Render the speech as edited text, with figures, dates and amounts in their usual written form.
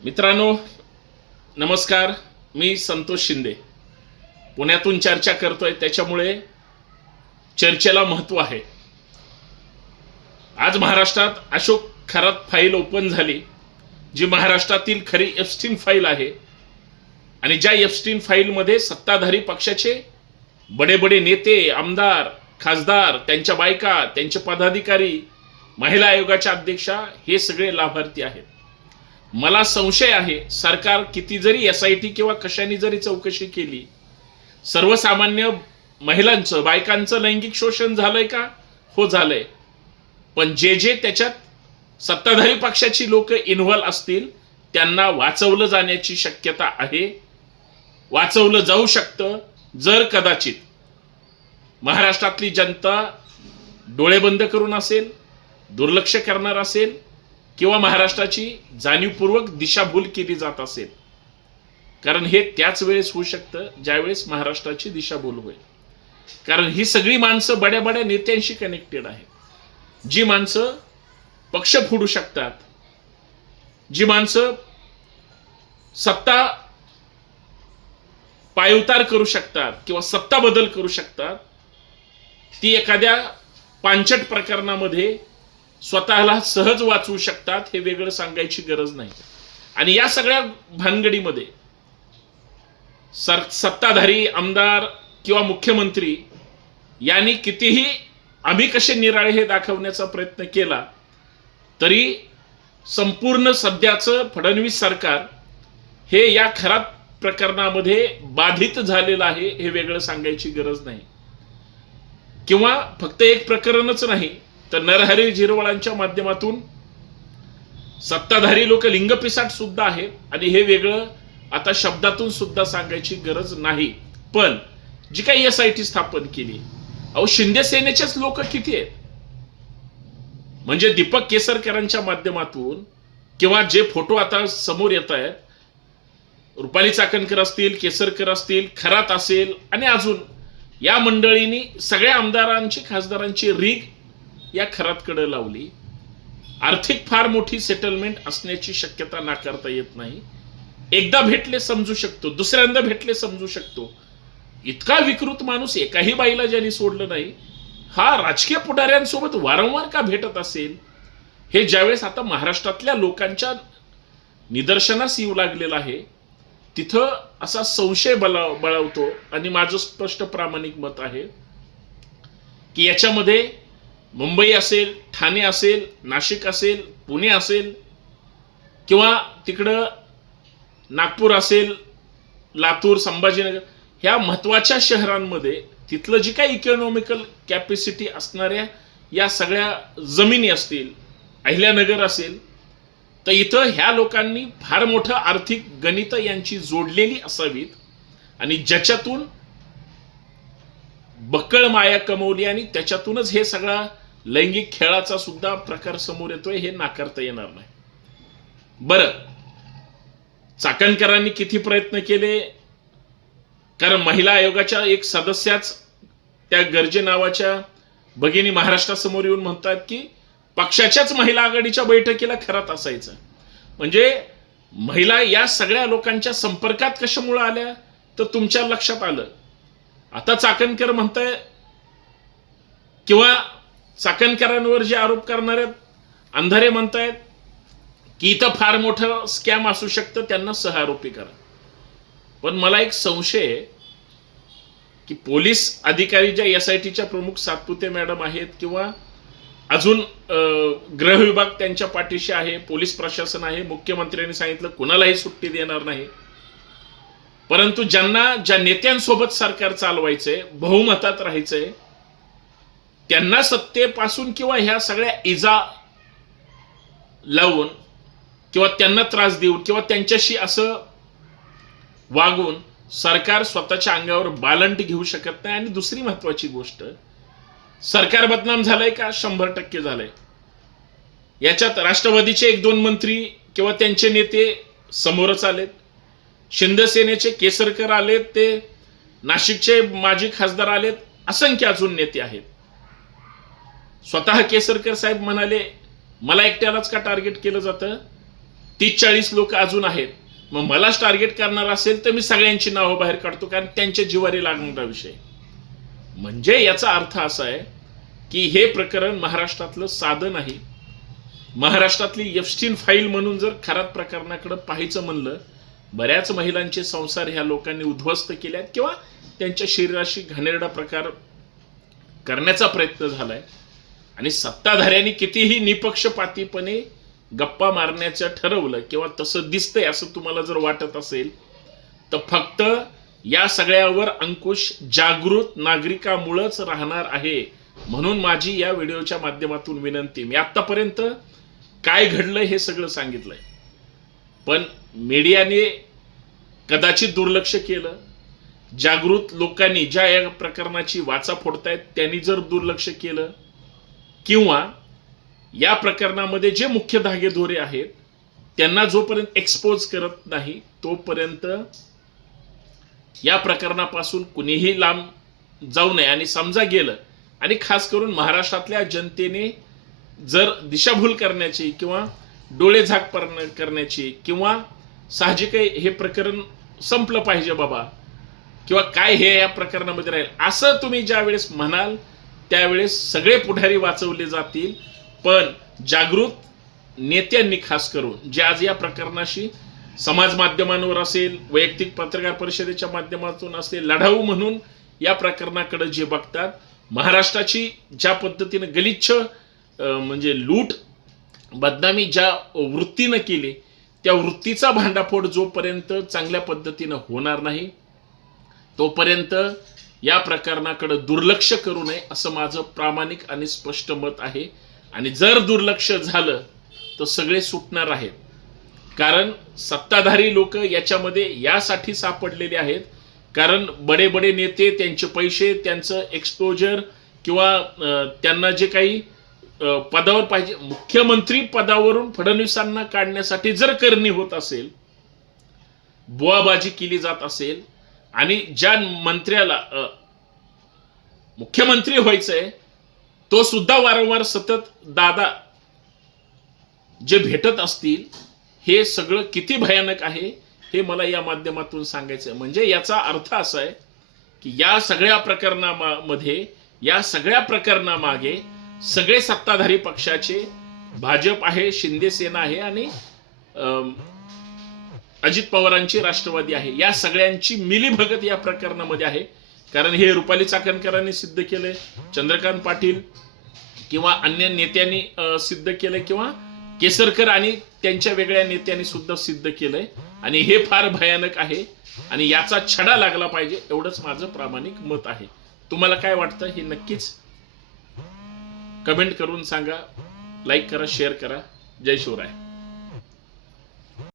मित्रांनो, नमस्कार. मी संतोष शिंदे पुण्यातून चर्चा करतोय, त्याच्यामुळे चर्चेला महत्त्व आहे. आज महाराष्ट्रात अशोक खरात फाईल ओपन झाली, जी महाराष्ट्रातील खरी एप्स्टीन फाईल आहे. आणि ज्या एप्स्टीन फाईलमध्ये सत्ताधारी पक्षाचे बडे बडे नेते, आमदार, खासदार, त्यांच्या बायका, त्यांचे पदाधिकारी, महिला आयोगाच्या अध्यक्षा हे सगळे लाभार्थी आहेत. मला संशय आहे, सरकार किती जरी एसआयटी किंवा कशाने जरी चौकशी केली, सर्वसामान्य महिलांचं, बायकांचं लैंगिक शोषण झालंय का? हो, झालंय. पण जे त्याच्यात सत्ताधारी पक्षाची लोक इन्व्हॉल्व असतील त्यांना वाचवलं जाण्याची शक्यता आहे, वाचवलं जाऊ शकतं, जर कदाचित महाराष्ट्रातली जनता डोळे बंद करून असेल, दुर्लक्ष करणार असेल, किंवा महाराष्ट्राची जाणीवपूर्वक दिशाभूल केली जात असेल. कारण हे त्याच वेळेस होऊ शकतं ज्यावेळेस महाराष्ट्राची दिशाभूल होईल. कारण ही सगळी माणसं बड्या बड्या नेत्यांशी कनेक्टेड आहेत. जी माणसं पक्ष फोडू शकतात, जी माणसं सत्ता पायउतार करू शकतात किंवा सत्ता बदल करू शकतात, ती एखाद्या पांचट प्रकरणामध्ये स्वतःला सहज वाचवू शकतात, हे वेगळं सांगायची गरज नाही. आणि या सगळ्या भानगडीमध्ये सत्ताधारी, आमदार किंवा मुख्यमंत्री यांनी कितीही आम्ही कसे निराळे हे दाखवण्याचा प्रयत्न केला, तरी संपूर्ण सध्याचं फडणवीस सरकार हे या खरात प्रकरणामध्ये बाधित झालेलं आहे, हे वेगळं सांगायची गरज नाही. किंवा फक्त एक प्रकरणच नाही, तर नरहरी झिरवाळांच्या माध्यमातून सत्ताधारी लोक लिंगपिसाट सुद्धा आहेत, आणि हे वेगळं आता शब्दातून सुद्धा सांगायची गरज नाही. पण जी काही एसआयटी स्थापन केली, अहो शिंदे सेनेचेच लोक किती आहेत. म्हणजे दीपक केसरकरांच्या माध्यमातून किंवा जे फोटो आता समोर येत आहेत, रुपाली चाकणकर असतील, केसरकर असतील, खरात असेल, आणि अजून या मंडळींनी सगळ्या आमदारांची, खासदारांची रीग या खरातकडे लावली. आर्थिक फार मोठी सेटलमेंट असण्याची शक्यता नाकारता येत नाही. एकदा भेटले समजू शकतो, दुसऱ्यांदा भेटले समजू शकतो. इतका विकृत माणूस एकाही बाईला ज्यांनी सोडलं नाही, हा राजकीय पुढाऱ्यांसोबत वारंवार का भेटत असेल, हे ज्यावेळेस आता महाराष्ट्रातल्या लोकांच्या निदर्शनास येऊ लागलेलं आहे, तिथं असा संशय बळावतो. आणि माझं स्पष्ट प्रामाणिक मत आहे की याच्यामध्ये मुंबई असेल, ठाणे असेल, नाशिक असेल, पुणे असेल, किंवा तिकडं नागपूर असेल, लातूर, संभाजीनगर, ह्या महत्वाच्या शहरांमध्ये तिथलं जी काही इकॉनॉमिकल कॅपॅसिटी असणाऱ्या या सगळ्या जमिनी असतील, अहिल्यानगर असेल, तर इथं ह्या लोकांनी फार मोठं आर्थिक गणित यांची जोडलेली असावीत, आणि ज्याच्यातून बक्कळ माया कमवली, आणि त्याच्यातूनच हे सगळा लैंगिक खेळाचा सुद्धा प्रकार समोर येतोय, हे नाकारता येणार नाही. बरं, चाकणकरांनी किती प्रयत्न केले, कारण महिला आयोगाच्या एक सदस्याच त्या गर्जे नावाच्या भगिनी महाराष्ट्रासमोर येऊन म्हणतात की पक्षाच्याच महिला आघाडीच्या बैठकीला खरात असायचं. म्हणजे महिला या सगळ्या लोकांच्या संपर्कात कशामुळे आल्या, तर तुमच्या लक्षात आलं. आता चाकणकर म्हणताय, किंवा चाकणकरांवर जे आरोप करणारे अंधारे म्हणतायत की इथं फार मोठं स्कॅम असू शकतं, त्यांना सहआरोपी करा. पण मला एक संशय आहे की पोलीस अधिकारी ज्या एसआयटीच्या प्रमुख सातपुते मॅडम आहेत, किंवा अजून गृह विभाग त्यांच्या पाठीशी आहे, पोलीस प्रशासन आहे, मुख्यमंत्र्यांनी सांगितलं कुणालाही सुट्टी देणार नाही, परंतु ज्या नेत्यांसोबत सरकार चालवायचंय, बहुमतात राहायचंय, त्यांना सत्तेपासून किंवा ह्या सगळ्या इजा लावून किंवा त्यांना त्रास देऊन किंवा त्यांच्याशी असं वागून सरकार स्वतःच्या अंगावर बालंट घेऊ शकत नाही. आणि दुसरी महत्वाची गोष्ट, सरकार बदनाम झालंय का? 100% झालंय. याच्यात राष्ट्रवादीचे 1-2 मंत्री किंवा त्यांचे नेते समोरच आलेत. शिंदे सेनेचे केसरकर आलेत, ते नाशिकचे माजी खासदार आलेत, असंख्य अजून नेते आहेत. स्वतः केसरकर साहेब म्हणाले, मला एकट्यालाच का टार्गेट केलं जातं? 30-40 लोक अजून आहेत. मग मलाच टार्गेट करणार असेल तर मी सगळ्यांची नावं बाहेर काढतो, कारण त्यांच्या जिवारी लागणारा विषय. म्हणजे याचा अर्थ असा आहे की हे प्रकरण महाराष्ट्रातलं साधं नाही. महाराष्ट्रातली एप्स्टीन फाईल म्हणून जर खऱ्या प्रकरणाकडे पाहायचं म्हणलं, बऱ्याच महिलांचे संसार ह्या लोकांनी उद्ध्वस्त केले आहेत किंवा त्यांच्या शरीराशी घाणेरडा प्रकार करण्याचा प्रयत्न झालाय. आणि सत्ताधाऱ्यांनी कितीही निपक्षपातीपणे गप्पा मारण्याचं ठरवलं किंवा तसं दिसतंय असं तुम्हाला जर वाटत असेल, तर फक्त या सगळ्यावर अंकुश जागृत नागरिकामुळेच राहणार आहे. म्हणून माझी या व्हिडिओच्या माध्यमातून विनंती, मी आतापर्यंत काय घडलं हे सगळं सांगितलंय, पण मीडियाने कदाचित दुर्लक्ष केलं. जागृत लोकांनी ज्या या प्रकरणाची वाचा फोडतायत त्यांनी जर दुर्लक्ष केलं, किंवा या प्रकरणामध्ये जे मुख्य धागेदोरे आहेत त्यांना जोपर्यंत एक्सपोज करत नाही तोपर्यंत या प्रकरणापासून कुणीही लांब जाऊ नये. आणि समजा गेलं, आणि खास करून महाराष्ट्रातल्या जनतेने जर दिशाभूल करण्याची किंवा डोळे झाक करण्याची किंवा साहजिक हे प्रकरण संपलं पाहिजे बाबा किंवा काय हे या प्रकरणामध्ये राहील असं तुम्ही ज्या वेळेस म्हणाल त्यावेळेस सगळे पुढारी वाचवले जातील. पण जागृत नेत्यांनी खास करून जे आज या प्रकरणाशी समाज माध्यमांवर असेल, वैयक्तिक पत्रकार परिषदेच्या माध्यमातून असेल, लढाऊ म्हणून या प्रकरणाकडे जे बघतात, महाराष्ट्राची ज्या पद्धतीने गलिच्छ म्हणजे लूट बदनामी ज्या वृत्तीनं केली, त्या वृत्तीचा भांडाफोड जोपर्यंत चांगल्या पद्धतीनं होणार नाही तोपर्यंत या प्रकरणाकडे दुर्लक्ष करू नये असं माझं प्रामाणिक आणि स्पष्ट मत आहे. आणि जर दुर्लक्ष झालं तर सगळे सुटणार आहेत, कारण सत्ताधारी लोक याच्यामध्ये यासाठी सापडलेले आहेत कारण बडे बडे नेते, त्यांचे पैसे, त्यांचं एक्सपोजर किंवा त्यांना जे काही पदावर पाहिजे, मुख्यमंत्री पदावरून फडणवीसांना काढण्यासाठी जर करणी होत असेल, बुवाबाजी केली जात असेल, आणि ज्या मंत्र्याला मुख्यमंत्री व्हायचंय तो सुद्धा वारंवार सतत दादा जे भेटत असतील, हे सगळं किती भयानक आहे हे मला या माध्यमातून सांगायचं. म्हणजे याचा अर्थ असा आहे की या सगळ्या प्रकरणामध्ये, या सगळ्या प्रकरणामागे सगळे सत्ताधारी पक्षाचे, भाजप आहे, शिंदे सेना आहे आणि अजित पवारांची राष्ट्रवादी आहे, या सगळ्यांची मिलीभगत या प्रकरणामध्ये आहे. कारण हे रुपाली चाकणकरांनी सिद्ध केलंय, चंद्रकांत पाटील किंवा अन्य नेत्यांनी सिद्ध केलंय, किंवा केसरकर आणि त्यांच्या वेगळ्या नेत्यांनी सुद्धा सिद्ध केलंय. आणि हे फार भयानक आहे आणि याचा छडा लागला पाहिजे एवढंच माझं प्रामाणिक मत आहे. तुम्हाला काय वाटतं हे नक्कीच कमेंट करून सांगा. लाईक करा, शेअर करा. जय शिवराय.